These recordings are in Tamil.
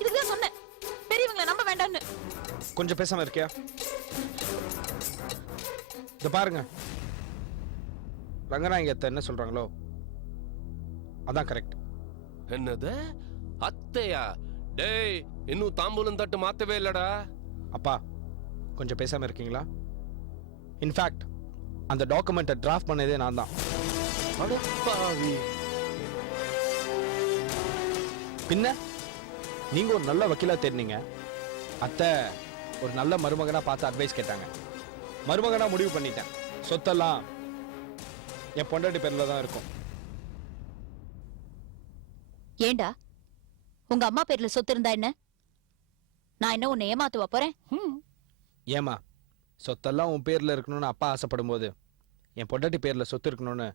இதுதான் சொன்னேன், பெரியவங்களை நம்ப வேண்டாம்னு. கொஞ்சம் பேசாம இருக்கியா? இத பாருங்க, ரங்கநாயகி அத்தை என்ன சொல்றாங்களோ அதான் கரெக்ட். என்னது அத்தையா? டேய், இன்னும் தாம்பூலம் தட்டு மாத்தவே இல்லடா. அப்பா கொஞ்சம் பேசாம இருக்கீங்களா? இன்ஃபேக்ட் அந்த டாக்குமெண்ட்டை டிராஃப்ட் பண்ணதே நான் தான். அடப்பாவி. பின்ன நீங்க ஒரு நல்ல வக்கீலா தேடினீங்க, அத்தை ஒரு நல்ல மருமகனா பார்த்து அட்வைஸ் கேட்டாங்க. மருமகனா முடிவு பண்ணிட்டேன், சொத்தெல்லாம் என் பொண்டாட்டி பேர்ல தான் இருக்கும். ஏண்டா உங்க அம்மா பேர்ல சொத்து இருந்தா என்ன? நான் என்ன உன்னை ஏமாத்துவா போறேன்? ஏமா, சொத்தெல்லாம் உன் பேர்ல இருக்கணும்னு அப்பா ஆசைப்படும் போது என் பொண்டாட்டி பேர்ல சொத்து இருக்கணும்னு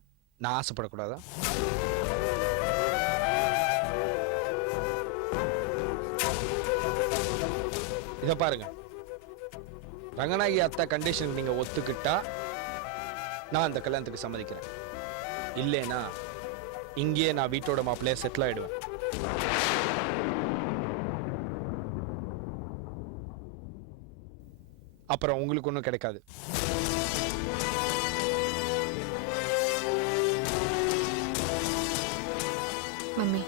நான் ஆசைப்படக்கூடாதா? இத பாருங்க, ரங்கநாயகி அத்தா கண்டிஷனுக்கு நீங்க ஒத்துக்கிட்டா நான் அந்த கல்யாணத்துக்கு சம்மதிக்கிறேன். இல்லைனா இங்கேயே நான் வீட்டோட மாப்பிள்ளைய செட்டில் ஆயிடுவேன். அப்புறம் உங்களுக்கு ஒன்றும் கிடைக்காது. மம்மி,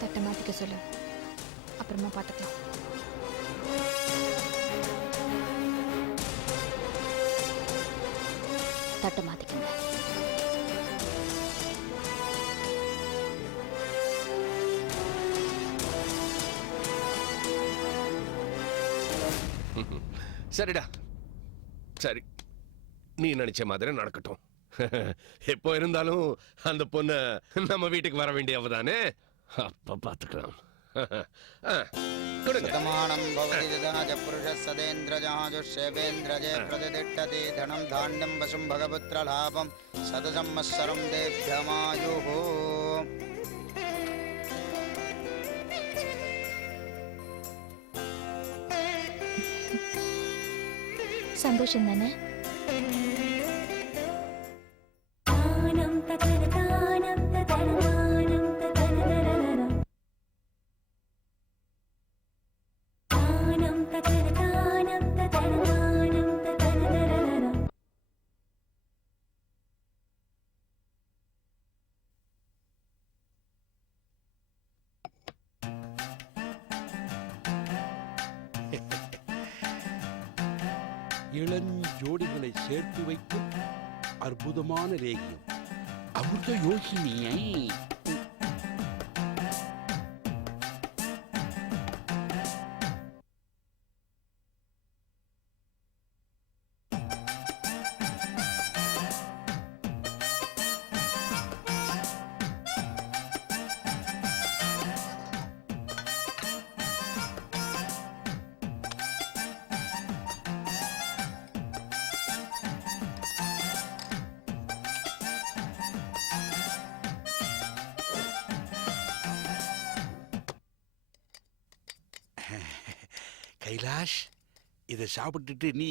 தட்டை மாத்திக்க சொல்லு, அப்புறமா பார்த்துக்கலாம். தட்டை மாத்திக்கங்க. சரிடா, சரி, நீ நினைச்ச மாதிரி நடக்கட்டும். எப்போ இருந்தாலும் அந்த பொண்ணு நம்ம வீட்டுக்கு வர வேண்டியவதானே, அப்ப பாத்துக்கலாம். சதமானம் பவதி தனஜ புருஷ சதேந்திரஜாஜுஷேவேந்திரஜே பிரதிதிட்டதி தனம் தாண்டம் வசும் பகபுத்திர லாபம் சதசம்மஸ்ஸரம் தேவ்யமாயுः. சந்தோஷம் தானே? இளஞ்சோடிகளை சேர்த்து வைக்கும் அற்புதமான ரேகியம் அமிர்த யோகினியை. கைலாஷ், இதை சாப்பிட்டுட்டு நீ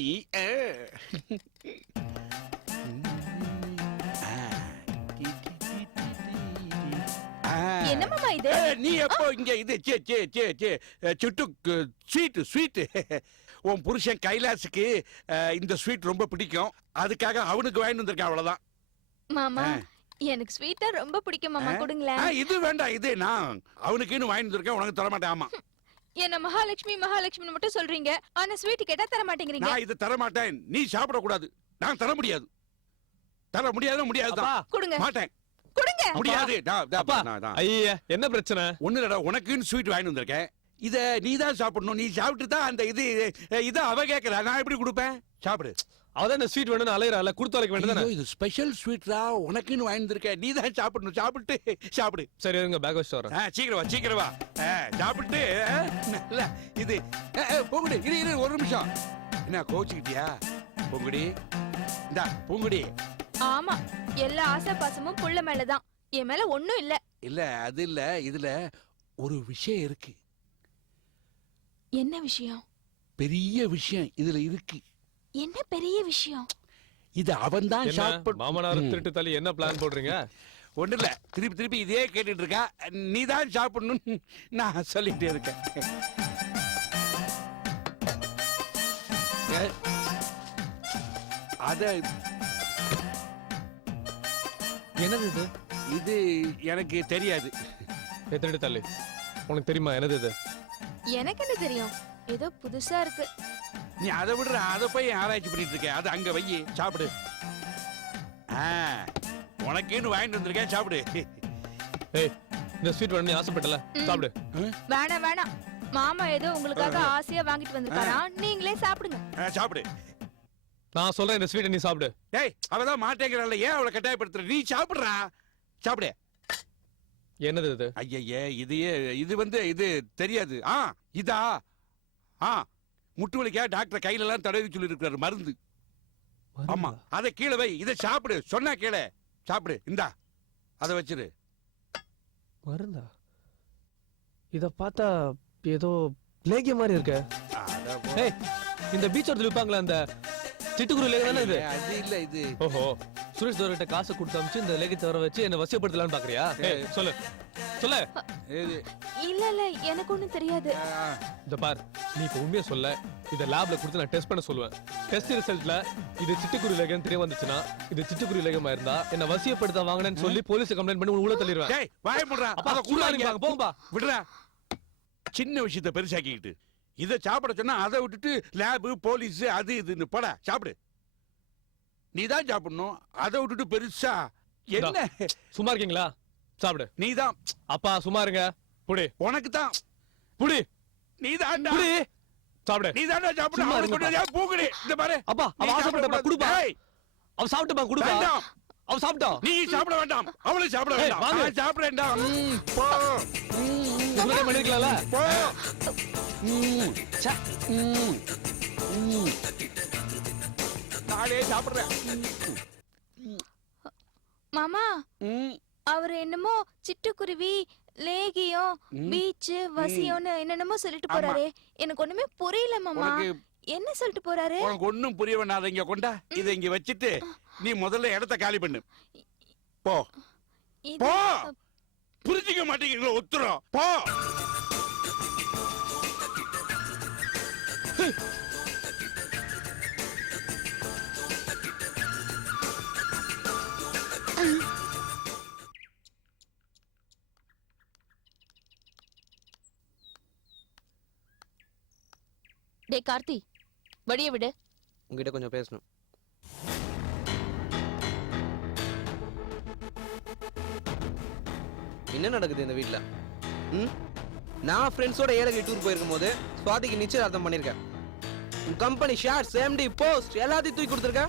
என்ன மாமா இது? நீ எப்போ இங்க இது சுட்டு ஸ்வீட் உன் புருஷன் கைலாஸுக்கு இந்த ஸ்வீட் ரொம்ப பிடிக்கும், அதுக்காக அவனுக்கு வாங்கி வந்திருக்கேன், அவ்வளவுதான். மாமா, எனக்கு ஸ்வீட்டா ரொம்ப பிடிக்கும் மாமா, கொடுங்களேன். இது வேண்டாம், இது நான் அவனுக்குன்னு வாங்கி வந்திருக்கேன், உனக்கு தர மாட்டேன். ஆமா, என்ன மகாலட்சுமி மகாலட்சுமி மட்டும் சொல்றீங்க, ஆனா ஸ்வீட் கேட்டா தர மாட்டேங்கிறீங்க. நான் இது தர மாட்டேன், நீ சாப்பிட கூடாது. நான் தர முடியாது, முடியாதுதான். கொடுங்க. மாட்டேன், கொடுங்க. முடியாது. ஐயா, என்ன பிரச்சனை? ஒண்ணு இல்லடா, உனக்குன்னு ஸ்வீட் வாங்கி வந்திருக்கேன், இத நீ தான் சாப்பிடணும். நீ சாப்பிட்டு தான் அந்த இது அவ கேட்கல, நான் எப்படி கொடுப்பேன்? சாப்பிடு. அவதான் ஸ்வீட் வேணும்னு அலையறால, கொடுத்து அழைக்க வேண்டியதானே? இது ஸ்பெஷல் ஸ்வீட்ரா, உனக்குன்னு வாங்கி வந்திருக்கேன், நீ தான் சாப்பிடணும். சாப்பிடு. சரி, இருங்க, பேக் வச்சு வரேன். சீக்கிரம் வா. சாப்பிட்டு நல்ல இது பூங்குடி, இரு ஒரு நிமிஷம். என்ன கோச்சுக்கிட்டியா பூங்குடி? இந்தா பூங்குடி. ஆமா, எல்லா ஆசை பாசமும் புள்ள மேலதான், என் மேல ஒண்ணும் இல்ல. இல்ல, அது இல்ல, இதுல ஒரு விஷயம் இருக்கு. என்ன விஷயம்? பெரிய விஷயம் இதுல இருக்கு. என்ன பெரிய விஷயம்? இது அவன் தான் என்ன சாப்பிட மாமனார் திருட்டு தள்ளி என்ன பிளான் போடுறீங்க? ஒண்ணு இல்ல, திருப்பி திருப்பி இதே கேட்டுட்டு இருக்கா. நீ தான் சாப்பிடணும்னு நான் சொல்லிட்டே இருக்கேன். அத என்னது இது? இது எனக்கு தெரியாது. திருட்டு தள்ளி உனக்கு தெரியுமா என்னது இது? எனக்கு என்ன தெரியும், ஏதோ புதுசா இருக்கு. நீ அதை விடுற, அதை போய் ஆராய்ச்சி பண்ணிட்டு இருக்க. அது அங்க வை, சாப்பிடு. உனக்கேன்னு வாங்கிட்டு வந்திருக்கேன், சாப்பிடு. ஏய், இந்த ஸ்வீட் வேணும் நீ ஆசைப்பட்டல, சாப்பிடு. வேணாம் வேணாம், மாமா ஏதோ உங்களுக்காக ஆசையா வாங்கிட்டு வந்திருக்காரா, நீங்களே சாப்பிடுங்க. சாப்பிடு. நான் சொல்றேன் இந்த ஸ்வீட்டை நீ சாப்பிடு. ஏய், அவதான் மாட்டேங்கிறாள், ஏன் அவளை கட்டாயப்படுத்துற? நீ சாப்பிடுறா, சாப்பிடு. என்னது இது? ஐயே, இது தெரியாது. இதா முட்டு வலிக்கா டாக்டர் கையில எல்லாம் தடவி சொல்லி இருக்கிறாரு மருந்து. ஆமா, அதை கீழே வை, இதை சாப்பிடு. சொன்னா கீழே சாப்பிடு. இந்தா, அதை வச்சிரு. மருந்தா? இத பார்த்தா ஏதோ லேகிய மாதிரி இருக்கு. ஏய், இந்த பீச் ஓரத்துல விப்பாங்களே அந்த சிட்டுக்குரு லேகியம் தானே இது? அது இல்ல, இது. ஓஹோ, சுரேஷ் தோரட்ட காசு கொடுத்து அமிச்சு இந்த லேகியத்தை வர வச்சு என்ன வசியப்படுத்தலாம்னு பாக்குறியா? ஏய், சொல்லு சொல்லு. இல்ல இல்ல, எனக்கு ஒண்ணும் தெரியாது. இந்த பார், நீ இப்ப உண்மையா சொல்ல, இத லேப்ல கொடுத்து நான் டெஸ்ட் பண்ண சொல்லுவேன். டெஸ்ட் ரிசல்ட்ல இது சிட்டுக்குரு லேகியம் தெரிய வந்துச்சுன்னா, இது சிட்டுக்குரு லேகியமா இருந்தா என்ன வசியப்படுத்த வாங்கினேன்னு சொல்லி போலீஸ் கம்ப்ளைண்ட் பண்ணி உள்ள தள்ளிடுவேன். டேய், வாய மூடுடா. அப்பா கூடாதீங்க, போங்கப்பா. விடுடா. சின்ன விஷயத்தை பெருசாக்கிக்கிட்டு இதை சாப்பிட சொன்னா அதை விட்டுட்டு லேபு போலீஸ் அது இதுன்னு போட. சாப்பிடு. நீ தான் சாப்பிடணும், அதை விட்டுட்டு பெருசா என்ன? சும்மா இருக்கீங்களா? சாப்பிடு. நீ தான். அப்பா சும்மா இருங்க. புடி. உனக்கு தான். புடி. நீ தான். புடி. சாப்பிடு. நீ தான் சாப்பிடு. அவனுக்கு கொண்டு பூக்குடி. இந்த பாரு. அப்பா அவ ஆசைப்பட்டப்பா குடுப்பா. அவ சாப்பிட்டப்பா குடுப்பா. அவ சாப்பிட்டா. நீ சாப்பிட வேண்டாம். அவளை சாப்பிட வேண்டாம். நான் சாப்பிடேன்டா. போ. உங்களே பண்ணிருக்கலாம்ல. போ. நானே சாப்பிடுறேன். மாமா, அவர் என்னமோ சிட்டுக்குருவி, லேகியம், பீச், வசியம்னு என்னென்னமோ சொல்லிட்டு போறாரே, எனக்கு ஒண்ணுமே புரியல மாமா. என்ன சொல்லிட்டு போறாரு? உனக்கு ஒண்ணும் புரிய வேண்டாம். இங்க கொண்டா, இதை இங்க வச்சிட்டு நீ முதல்ல இடத்த காலி பண்ணு. போ போ. புரிஞ்சுக்க மாட்டேங்கிறீங்களா? ஒத்துறோம். போ. டே கார்த்தி, வழிய விடு. உங்ககிட்ட கொஞ்சம் பேசணும். என்ன நடக்குது இந்த வீட்ல? நான் ஃப்ரெண்ட்ஸோட ஏலகிரி டூர் போயிருக்கும் போது சுவாதிக்கு நிச்சயதார்த்தம் பண்ணிருக்கேன். உன் கம்பெனி ஷேர்ஸ், எம்டி, போஸ்ட் எல்லாத்தையும் தூக்கி கொடுத்துருக்க.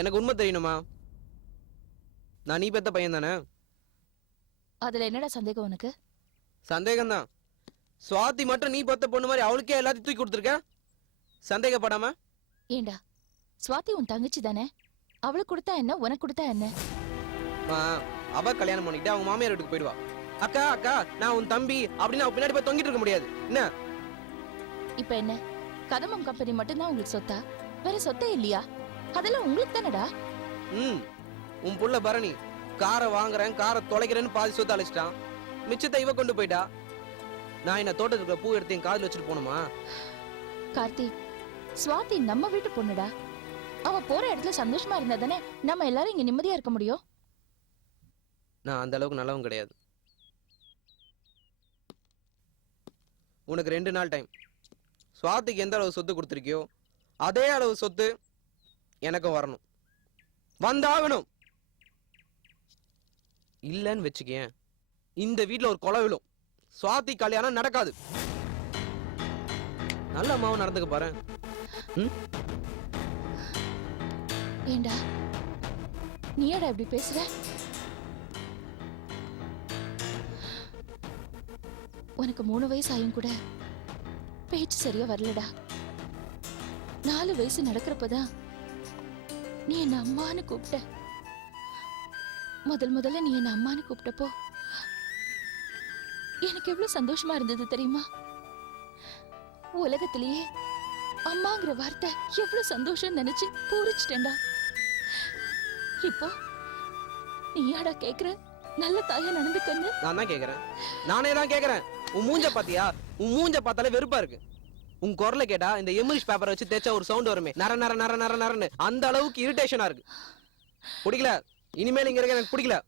எனக்கு உண்மை தெரியணுமா? நான் நீ பெத்த பையன் தானே? அதுல என்னடா சந்தேகம் உனக்கு? சந்தேகம் தான். சுவாதி மட்டும் நீ பெத்த பொண்ணு மாதிரி அவளுக்கே எல்லாத்தையும் தூக்கி கொடுத்துருக்க. சந்தேகப்படாம? ஏண்டா, சுவாதி உன் தங்கச்சி தானே? அவளுக்கு கொடுத்தா என்ன, உனக்கு கொடுத்தா என்ன? அவ கல்யாணம் பண்ணிக்கிட்டு அவங்க மாமியார் வீட்டுக்கு போயிடுவா. அக்கா அக்கா நான் உன் தம்பி அப்படின்னு அவ பின்னாடி போய் தொங்கிட்டு இருக்க முடியாது. என்ன இப்ப என்ன, கதமம் கம்பெனி மட்டும்தான் உங்களுக்கு சொத்தா? வேற சொத்தே இல்லையா? அதெல்லாம் உங்களுக்கு தானடா. உன் புள்ள பரணி காரை வாங்குறேன், காரை தொலைக்கிறேன்னு பாதி சொத்து அழைச்சிட்டான். மிச்சத்தை இவ கொண்டு போயிட்டா. நான் என்ன தோட்டத்துக்கு பூ எடுத்து என் காதுல வச்சுட்டு போனோமா? கார்த்திக், சுவாதி நம்ம வீட்டு பொண்ணுடா. அவ போற இடத்துல சந்தோஷமா இருந்தா தானே நம்ம எல்லாரும் இங்க நிம்மதியா இருக்க முடியும். நான் அந்த அளவுக்கு நல்லவன் கிடையாது. உனக்கு 2 நாள் டைம். சுவாதிக்கு எந்த அளவு சொத்து கொடுத்துருக்கியோ அதே அளவு சொத்து எனக்கும் வரணும். வந்தாகணும். இல்லன்னு வச்சுக்கேன், இந்த வீட்டுல ஒரு கொலை விழும். சுவாதி கல்யாணம் நடக்காது. நல்ல அம்மாவும் நடந்துக்க பாரு. ஏண்டா நீ ஏடா இப்படி பேசுற? உனக்கு 3 வயசு ஆயும் கூட பேச்சு சரியா வரலடா. 4 வயசு நடக்கிறப்பதான் நீ என்ன அம்மான்னு கூப்பிட்ட. முதல்ல நீ என்ன அம்மான்னு கூப்பிட்டப்போ எனக்கு எவ்வளவு சந்தோஷமா இருந்தது தெரியுமா? உலகத்திலேயே அம்மா அம்மாங்கிற வார்த்தை எவ்வளவு சந்தோஷம் நினைச்சு பூரிச்சிட்டேன்டா. இப்போ நீயாடா கேக்குற நல்ல தாயா நடந்துக்கன்னு? நான் தான் கேக்குறேன், நானே தான் கேக்குறேன். உன் மூஞ்ச பாத்தியா? உன் மூஞ்ச பார்த்தாலே வெறுப்பா இருக்கு. உன் குரலை கேட்டா இந்த இங்கிலீஷ் பேப்பரை வச்சு தேய்ச்சா ஒரு சவுண்ட் வருமே, நர நர நர நர நரன்னு, அந்த அளவுக்கு இரிட்டேஷனா இருக்கு. பிடிக்கல, இனிமேல் இங்க இருக்க எனக்கு பிடிக்கல.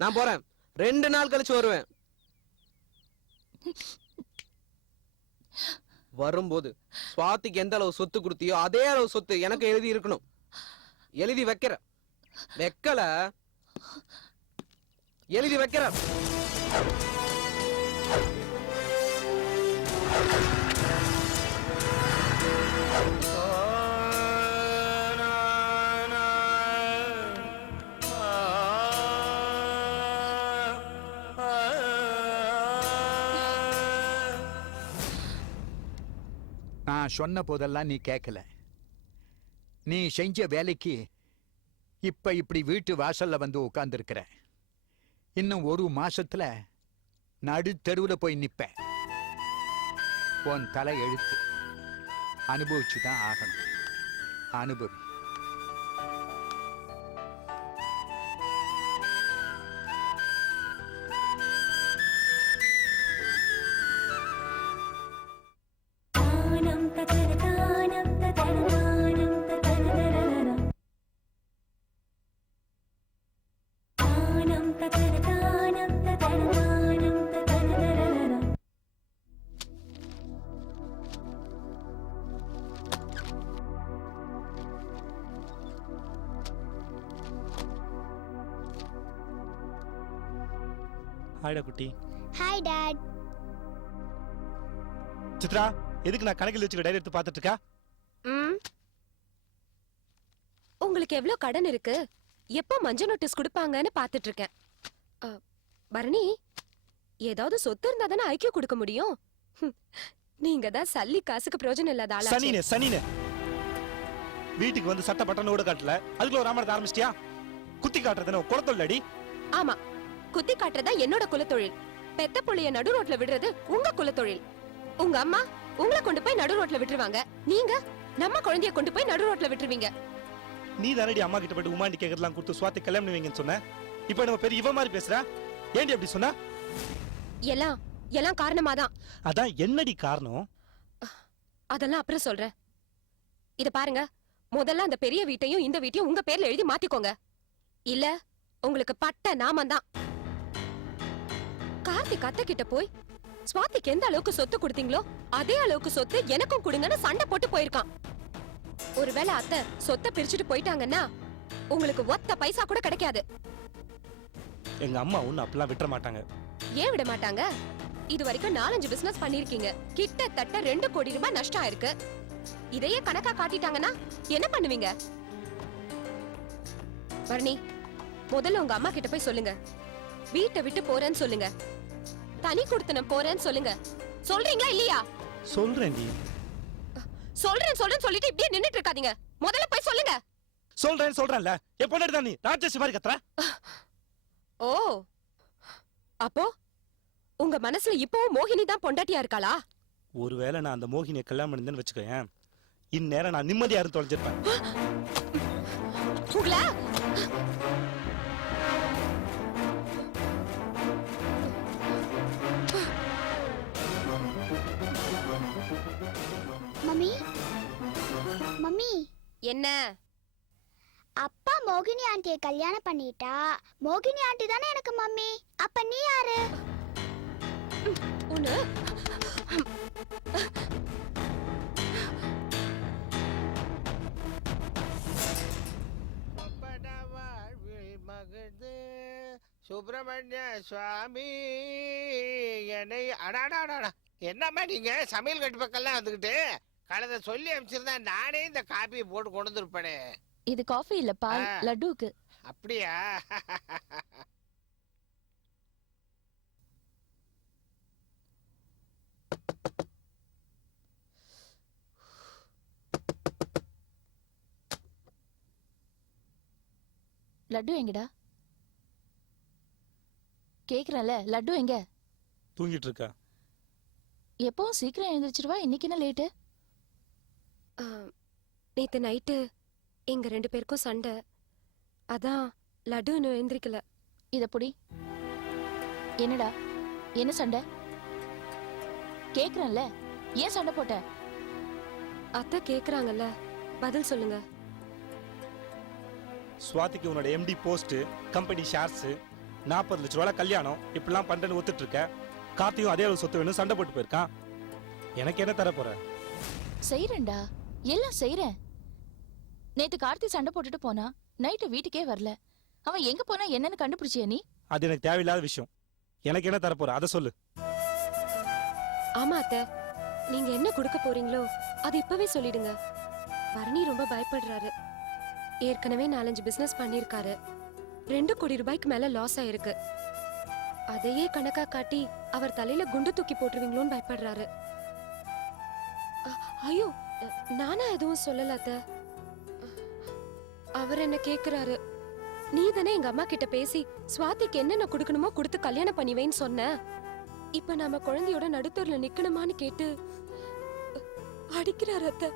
நான் போறேன், 2 நாள் கழிச்சு வருவேன். வரும்போது சுவாதிக்கு எந்த அளவு சொத்து கொடுத்தியோ அதே அளவு சொத்து எனக்கு எழுதி இருக்கணும். எழுதி வைக்கிற வைக்கல, எழுதி வைக்கிற. நான் சொன்ன போதெல்லாம் நீ கேட்கல. நீ செஞ்ச வேலைக்கு இப்ப இப்படி வீட்டு வாசல்ல வந்து உட்கார்ந்துருக்கிற. இன்னும் 1 மாசத்துல நடு தெருவுல போய் நிப்ப. உன் தலை எழுத்து அனுபவிச்சுதான் ஆகணும். அனுபவி. ஹாய்டா குட்டி. Hi dad. சித்ரா, எதுக்கு நான் கணக்கில் வச்சுக்க டைரி எடுத்து பார்த்துட்டு இருக்கா? உங்களுக்கு எவ்வளவு கடன் இருக்கு, எப்ப மஞ்ச நோட்டீஸ் கொடுப்பாங்கன்னு பாத்துட்டு இருக்கேன். பரணி, ஏதாவது சொத்து இருந்தா தானே ஐக்கியம் கொடுக்க முடியும். நீங்க தான் சல்லி காசுக்கு பிரயோஜனம் இல்லாத ஆளா. சனினே வீட்டுக்கு வந்து சட்ட பட்டனோட காட்டல, அதுக்குள்ள ஒரு ராமாயணத்தை ஆரம்பிச்சிட்டியா? குத்தி காட்டுறதுன்னு குலத்தொழிலடி. ஆமா, குத்தி காட்டுறதா என்னோட குலத்தொழில். பெத்த புள்ளைய நடு ரோட்ல விடுறது உங்க குலத்தொழில். உங்க அம்மா உங்களை கொண்டு போய் நடு ரோட்ல விட்டுருவாங்க, நீங்க நம்ம குழந்தைய கொண்டு போய் நடு ரோட்ல விட்டுருவீங்க. நீ தானடி அம்மா கிட்ட போயிட்டு உமாண்டி கேட்கறதுலாம் கொடுத்து சுவாத்தி கல்யாணம் பண்ணுவீங்கன்னு சொன்ன. இப்போ நம்ம பெரிய இவ மாதிரி பேசுற, ஏன்டி அப்படி சொன்னா? எல்லாம் காரணமாதான். அதான் என்னடி காரணம்? அதெல்லாம் அப்புறம் சொல்றேன். இத பாருங்க, முதல்ல அந்த பெரிய வீட்டையும் இந்த வீட்டையும் உங்க பேர்ல எழுதி மாத்திக்கோங்க. இல்ல உங்களுக்கு பட்ட நாமந்தான். கார்த்திக் அத்தை கிட்ட போய் ஸ்வாதிக்கு எந்த அளவுக்கு சொத்து கொடுத்தீங்களோ அதே அளவுக்கு சொத்து எனக்கும் கொடுங்கன்னு சண்டை போட்டு போயிருக்கான். ஒருவேளை அத்தை சொத்தை பிரிச்சுட்டு போயிட்டாங்கன்னா உங்களுக்கு ஒத்த பைசா கூட கிடைக்காது. எங்க அம்மா ஒண்ணு அப்பெல்லாம் விட்டுற மாட்டாங்க. ஏன் விட மாட்டாங்க? இது வரைக்கும் 4-5 பிசினஸ் பண்ணிருக்கீங்க, கிட்டத்தட்ட 2 கோடி ரூபாய் நஷ்டம் ஆயிருக்கு. இதையே கணக்கா காட்டிட்டாங்கன்னா என்ன பண்ணுவீங்க? பரணி, முதல்ல உங்க அம்மா கிட்ட போய் சொல்லுங்க, வீட்டை விட்டு போறேன்னு சொல்லுங்க, தனி கொடுத்தன போறேன்னு சொல்லுங்க. சொல்றீங்களா இல்லையா? சொல்றேன்டி. சொல்றேன்னு சொல்லிட்டு இப்படியே நின்னுட்டு இருக்காதீங்க, முதல்ல போய் சொல்லுங்க. சொல்றேன்ல, என் பொண்ணு தான் நீ ராட்சசி மாதிரி கத்துற. ஓ, அப்போ உங்க மனசுல இப்பவும் மோகினி தான் பொண்டாட்டியா இருக்காளா? ஒருவேளை நான் அந்த மோகினியை கல்யாணம் பண்ணிருந்தேன்னு வச்சுக்கேன், இந்நேரம் நான் நிம்மதியா இருந்து தொலைஞ்சிருப்பேன். உங்களா மம்மி என்ன? அப்பா மோகினி ஆண்டியை கல்யாணம் பண்ணிட்டா மோகினி ஆண்டி தானே எனக்கு மம்மி. அப்ப நீ யாரு? ஒண்ணு சுப்பிரமணிய சுவாமி என்னை அடாடாடா. என்னம்மா நீங்க சமையல் கட்டு பக்கம்லாம் வந்துகிட்டு கலதை சொல்லி அனுப்பிச்சிருந்தா நானே இந்த காப்பியை போட்டு கொண்டு வந்துருப்பேனே. இது காஃபி இல்ல, பால். லட்டுக்கு. அப்படியா? லட்டு எங்கடா? கேக்குறல, லட்டு எங்க? தூங்கிட்டு இருக்கா. எப்பவும் சீக்கிரம் எழுந்திருச்சிருவா, இன்னைக்கு என்ன லேட்டு? நேத்து நைட்டு எங்க 2 பேருக்கும் சண்டை. அதான் லட்டு இன்னும் எந்திரிக்கல. இத புடி. என்னடா என்ன சண்டை? கேக்குறேன்ல, ஏன் சண்டை போட்ட? அத்தை கேக்குறாங்கல்ல, பதில் சொல்லுங்க. சுவாதிக்கு உன்னோட எம்டி போஸ்ட், கம்பெனி ஷேர்ஸ், 40 லட்ச ரூபாய் கல்யாணம் இப்படிலாம் பண்றேன்னு ஒத்துட்டு இருக்க. கார்த்தியும் அதே அளவு சொத்து வேணும் சண்டை போட்டு போயிருக்கான். எனக்கு என்ன தர போற? செய்றேன்டா, எல்லாம் செய்றேன். நேத்து கார்த்தி சண்டை போட்டுட்டு போனா, நைட்டு வீட்டுக்கே வரல. அவன் எங்க போனா என்னன்னு கண்டுபிடிச்சியா நீ? அது எனக்கு தேவையில்லாத விஷயம். எனக்கு என்ன தர போற அதை சொல்லு. ஆமா அத்தை, நீங்க என்ன கொடுக்க போறீங்களோ அது இப்பவே சொல்லிடுங்க. பரணி ரொம்ப பயப்படுறாரு. ஏற்கனவே 4-5 பிசினஸ் பண்ணிருக்காரு. 2 கோடி ரூபாய்க்கு மேல லாஸ் ஆயிருக்கு. அதையே கணக்கா காட்டி அவர் தலையில குண்டு தூக்கி போட்டுருவீங்களோன்னு பயப்படுறாரு. ஐயோ, நானா எதுவும் சொல்லல அத்தை. அவர் என்ன கேக்குறாரு, நீ தானே எங்க அம்மா கிட்ட பேசி சுவாதிக்கு என்னென்ன கொடுக்கணுமோ கொடுத்து கல்யாணம் பண்ணிவேன்னு சொன்ன. இப்ப நாம குழந்தையோட நடுத்தூர்ல நிக்கணுமான்னு கேட்டு அடிக்கிறாரு அத்தை.